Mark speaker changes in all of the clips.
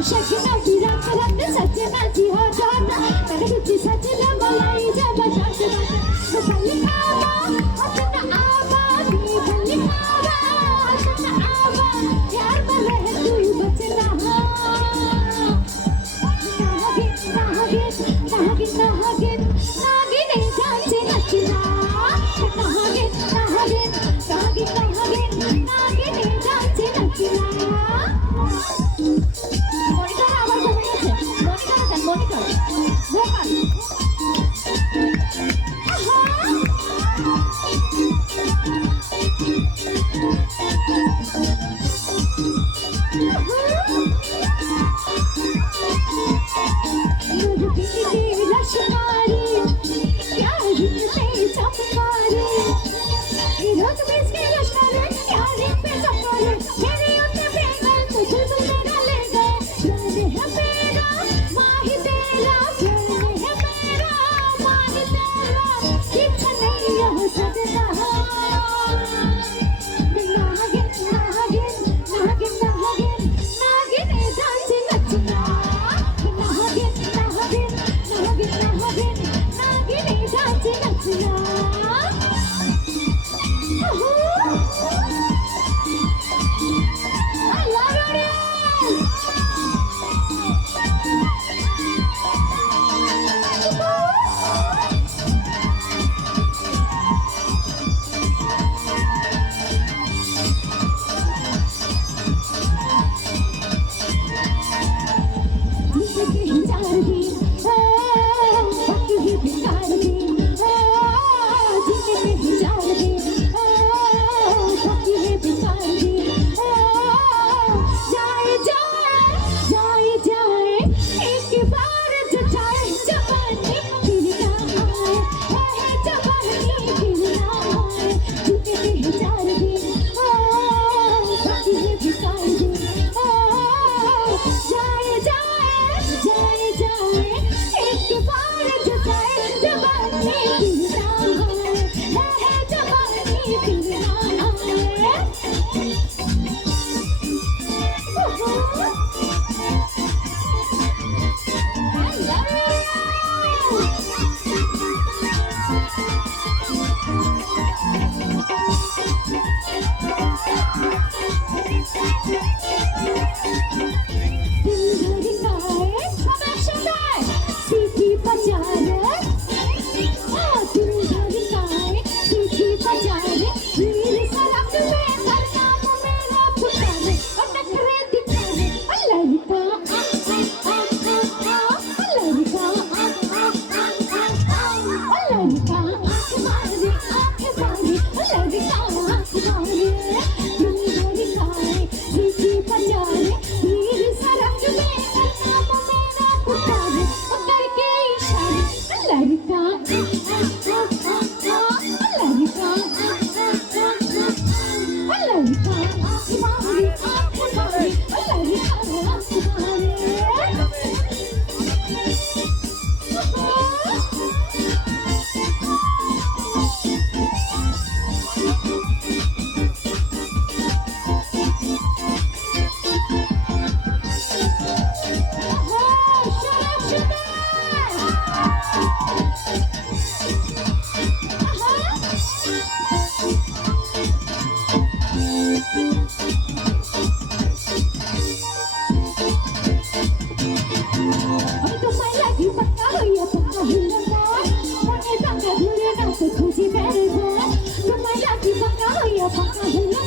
Speaker 1: Thank you. 很漂亮我怕他。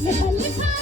Speaker 1: Let's